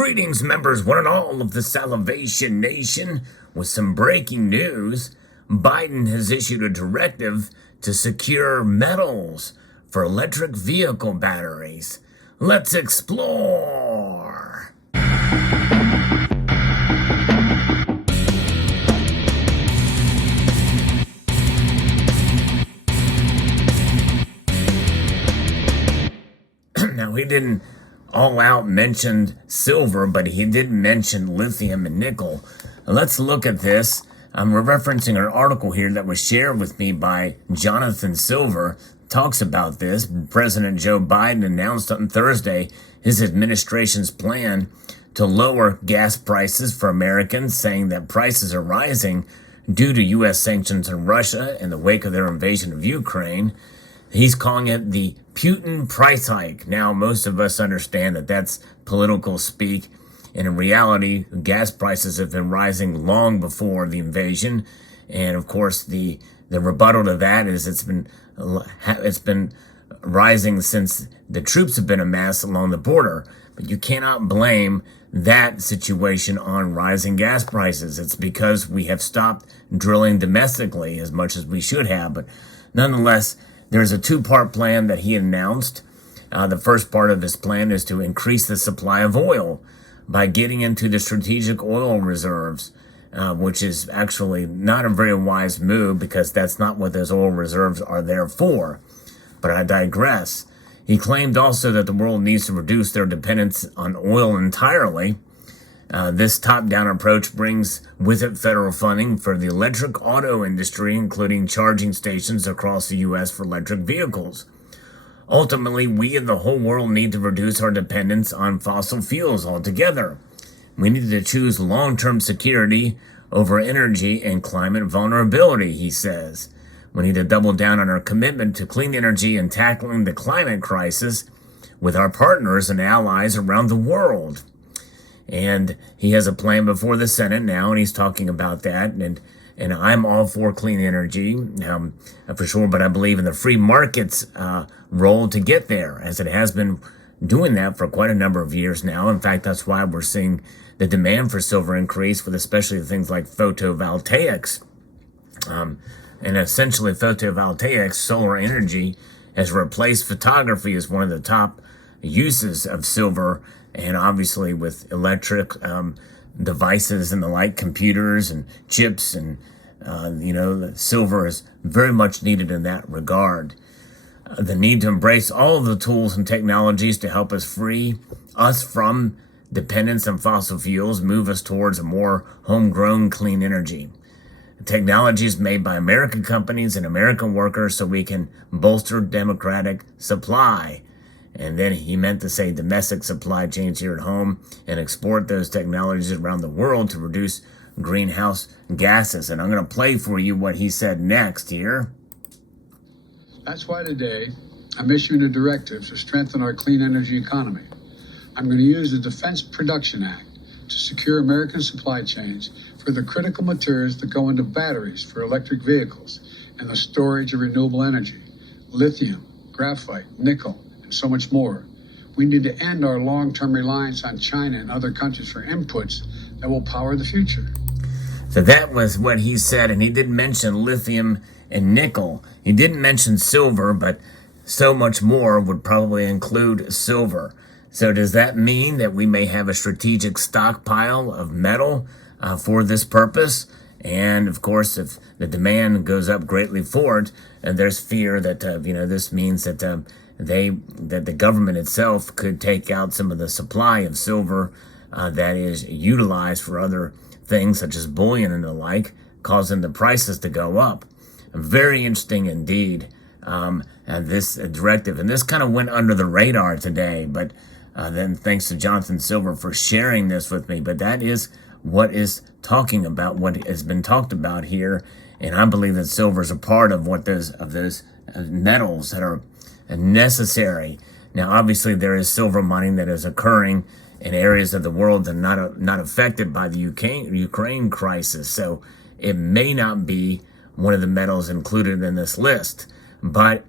Greetings, members, one and all of the Salivation Nation. With some breaking news, Biden has issued a directive to secure metals for electric vehicle batteries. Let's explore. Now, he didn't all out mentioned silver, but he did mention lithium and nickel. Let's look at this. I'm referencing an article here that was shared with me by Jonathan Silver. Talks about this. President Joe Biden announced on Thursday his administration's plan to lower gas prices for Americans, saying that prices are rising due to U.S. sanctions on Russia in the wake of their invasion of Ukraine. He's calling it the Putin price hike. Now, most of us understand that that's political speak. And in reality, gas prices have been rising long before the invasion. And of course, the rebuttal to that is it's been rising since the troops have been amassed along the border. But you cannot blame that situation on rising gas prices. It's because we have stopped drilling domestically as much as we should have. But nonetheless, there's a two-part plan that he announced. The first part of his plan is to increase the supply of oil by getting into the strategic oil reserves, which is actually not a very wise move because that's not what those oil reserves are there for. But I digress. He claimed also that the world needs to reduce their dependence on oil entirely. This top-down approach brings with it federal funding for the electric auto industry, including charging stations across the U.S. for electric vehicles. Ultimately, we in the whole world need to reduce our dependence on fossil fuels altogether. We need to choose long-term security over energy and climate vulnerability, he says. We need to double down on our commitment to clean energy and tackling the climate crisis with our partners and allies around the world. And he has a plan before the Senate now, and he's talking about that. And I'm all for clean energy, for sure, but I believe in the free market's role to get there, as it has been doing that for quite a number of years now. In fact, that's why we're seeing the demand for silver increase, with especially things like photovoltaics. And essentially, photovoltaics, solar energy, has replaced photography as one of the top uses of silver. And obviously with electric devices and the like, computers and chips and, silver is very much needed in that regard. The need to embrace all of the tools and technologies to help us free us from dependence on fossil fuels, move us towards a more homegrown clean energy. Technologies made by American companies and American workers so we can bolster democratic supply. And then he meant to say domestic supply chains here at home and export those technologies around the world to reduce greenhouse gases. And I'm going to play for you what he said next here. That's why today I'm issuing a directive to strengthen our clean energy economy. I'm going to use the Defense Production Act to secure American supply chains for the critical materials that go into batteries for electric vehicles and the storage of renewable energy, lithium, graphite, nickel, and so much more. We need to end our long-term reliance on China and other countries for inputs that will power the future. So that was what he said, and he did mention lithium and nickel. He didn't mention silver, but so much more would probably include silver. So does that mean that we may have a strategic stockpile of metal for this purpose? And of course, if the demand goes up greatly for it, and there's fear that this means that that the government itself could take out some of the supply of silver that is utilized for other things such as bullion and the like, causing the prices to go up. Very interesting indeed. And this directive, and this kind of went under the radar today, but then thanks to Jonathan Silver for sharing this with me. But that is what is talking about, what has been talked about here. And I believe that silver is a part of those metals that are necessary. Now, obviously, there is silver mining that is occurring in areas of the world that are not affected by the Ukraine crisis. So it may not be one of the metals included in this list. But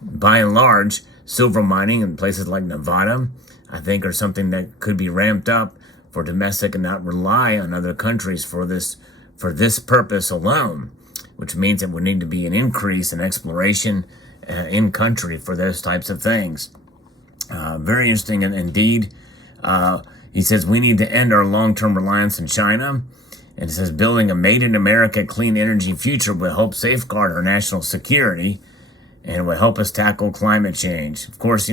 by and large, silver mining in places like Nevada, I think are something that could be ramped up for domestic and not rely on other countries for this purpose alone, which means it would need to be an increase in exploration in country for those types of things. Very interesting indeed. He says we need to end our long-term reliance on China. And it says building a made-in-America clean energy future will help safeguard our national security and will help us tackle climate change. Of course,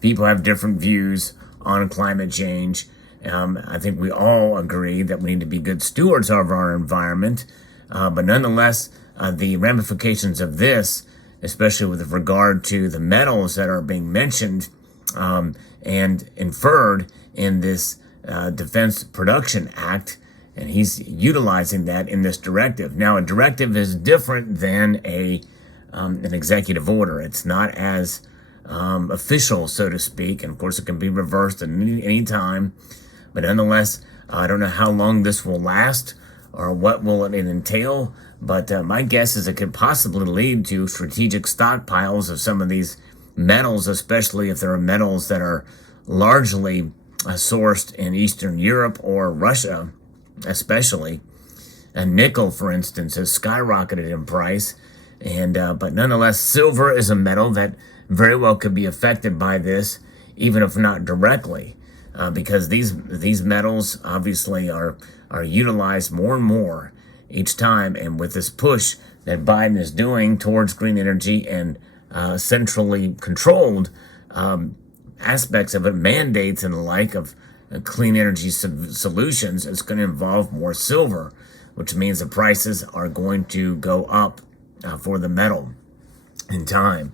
people have different views on climate change. I think we all agree that we need to be good stewards of our environment. But nonetheless, the ramifications of this, especially with regard to the metals that are being mentioned and inferred in this Defense Production Act, and he's utilizing that in this directive. Now, a directive is different than an executive order. It's not as official, so to speak, and of course it can be reversed at any time. But nonetheless, I don't know how long this will last or what will it entail, but my guess is it could possibly lead to strategic stockpiles of some of these metals, especially if there are metals that are largely sourced in Eastern Europe or Russia, especially. And nickel, for instance, has skyrocketed in price, and but nonetheless, silver is a metal that very well could be affected by this, even if not directly, because these metals obviously are utilized more and more each time, and with this push that Biden is doing towards green energy and centrally controlled aspects of it, mandates and the like of clean energy solutions, it's going to involve more silver, which means the prices are going to go up for the metal in time.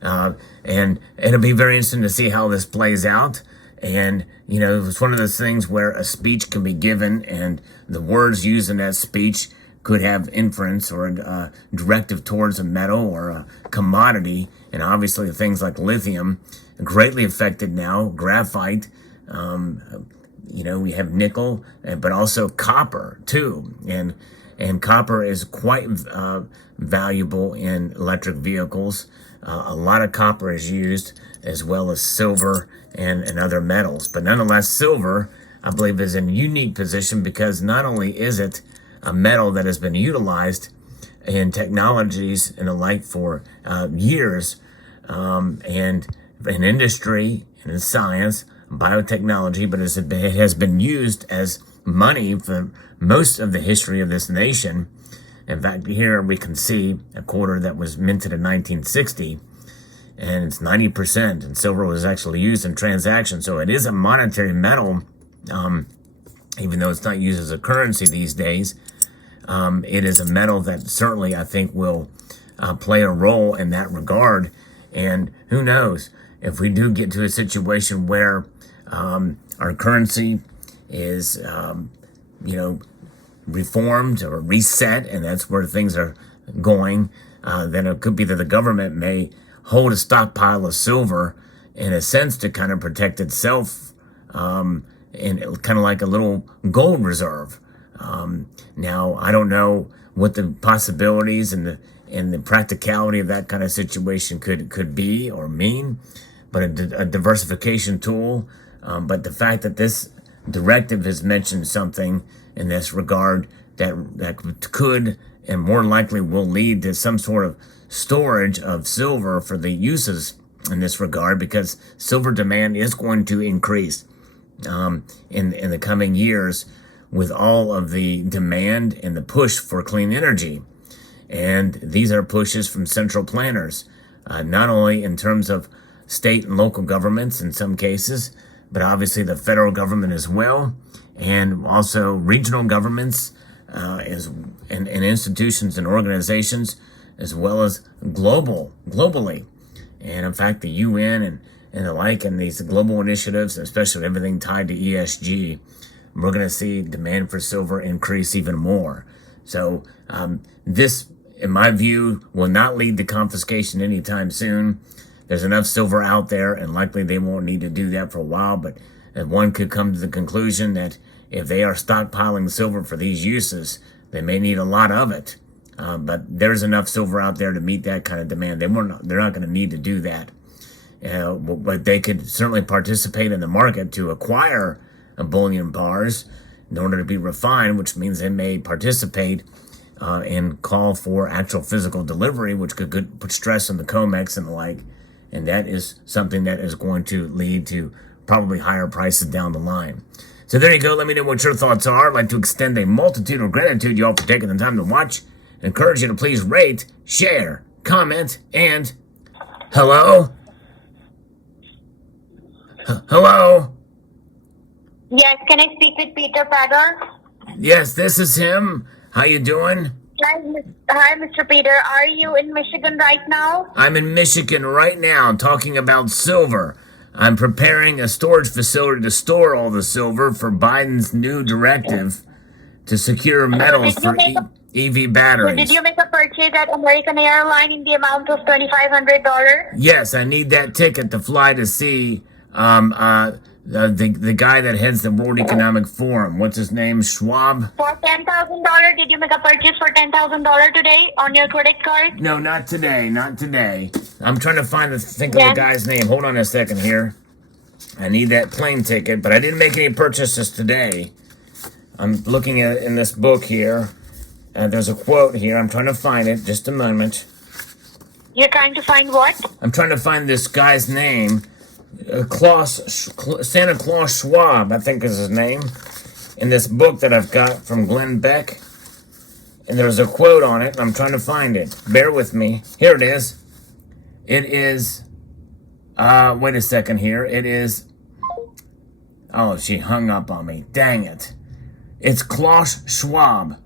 And it'll be very interesting to see how this plays out. And, it's one of those things where a speech can be given and the words used in that speech could have inference or a directive towards a metal or a commodity. And obviously things like lithium are greatly affected now, graphite, we have nickel, but also copper too. And copper is quite valuable in electric vehicles. A lot of copper is used, as well as silver and other metals. But nonetheless, silver, I believe, is in a unique position because not only is it a metal that has been utilized in technologies and the like for years, and in industry and in science, biotechnology, but it has been used as money for most of the history of this nation. In fact, here we can see a quarter that was minted in 1960, and it's 90%, and silver was actually used in transactions. So it is a monetary metal, even though it's not used as a currency these days. It is a metal that certainly, I think, will play a role in that regard. And who knows, if we do get to a situation where our currency is, reformed or reset, and that's where things are going, then it could be that the government may hold a stockpile of silver in a sense to kind of protect itself, and kind of like a little gold reserve. Now, I don't know what the possibilities and the practicality of that kind of situation could be or mean, but a diversification tool. But the fact that this directive has mentioned something in this regard that could and more likely will lead to some sort of storage of silver for the uses in this regard, because silver demand is going to increase in the coming years with all of the demand and the push for clean energy. And these are pushes from central planners, not only in terms of state and local governments in some cases, but obviously the federal government as well, and also regional governments and institutions and organizations, as well as globally. And in fact, the UN and the like, and these global initiatives, especially everything tied to ESG, we're going to see demand for silver increase even more. So this, in my view, will not lead to confiscation anytime soon. There's enough silver out there, and likely they won't need to do that for a while, but one could come to the conclusion that if they are stockpiling silver for these uses, they may need a lot of it. But there's enough silver out there to meet that kind of demand. They're not going to need to do that. But they could certainly participate in the market to acquire bullion bars in order to be refined, which means they may participate and call for actual physical delivery, which could put stress on the COMEX and the like. And that is something that is going to lead to probably higher prices down the line. So there you go. Let me know what your thoughts are. I'd like to extend a multitude of gratitude to you all for taking the time to watch. I encourage you to please rate, share, comment, and hello? Hello? Yes, can I speak with Peter Paddle? Yes, this is him. How you doing? Hi, Mr. Peter. Are you in Michigan right now? I'm in Michigan right now talking about silver. I'm preparing a storage facility to store all the silver for Biden's new directive to secure metals for EV batteries. Did you make a purchase at American Airlines in the amount of $2,500? Yes, I need that ticket to fly to see the guy that heads the World Economic Forum. What's his name? Schwab? For $10,000, did you make a purchase for $10,000 today on your credit card? No, not today. Not today. I'm trying to think of the guy's name. Hold on a second here. I need that plane ticket, but I didn't make any purchases today. I'm looking at it in this book here. There's a quote here. I'm trying to find it. Just a moment. You're trying to find what? I'm trying to find this guy's name. Santa Claus Schwab, I think is his name, in this book that I've got from Glenn Beck. And there's a quote on it, and I'm trying to find it. Bear with me. Here it is. It is, wait a second here. It is, oh, she hung up on me. Dang it. It's Klaus Schwab,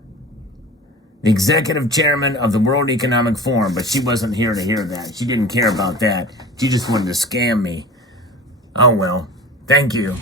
the executive chairman of the World Economic Forum, but she wasn't here to hear that. She didn't care about that. She just wanted to scam me. Oh, well. Thank you.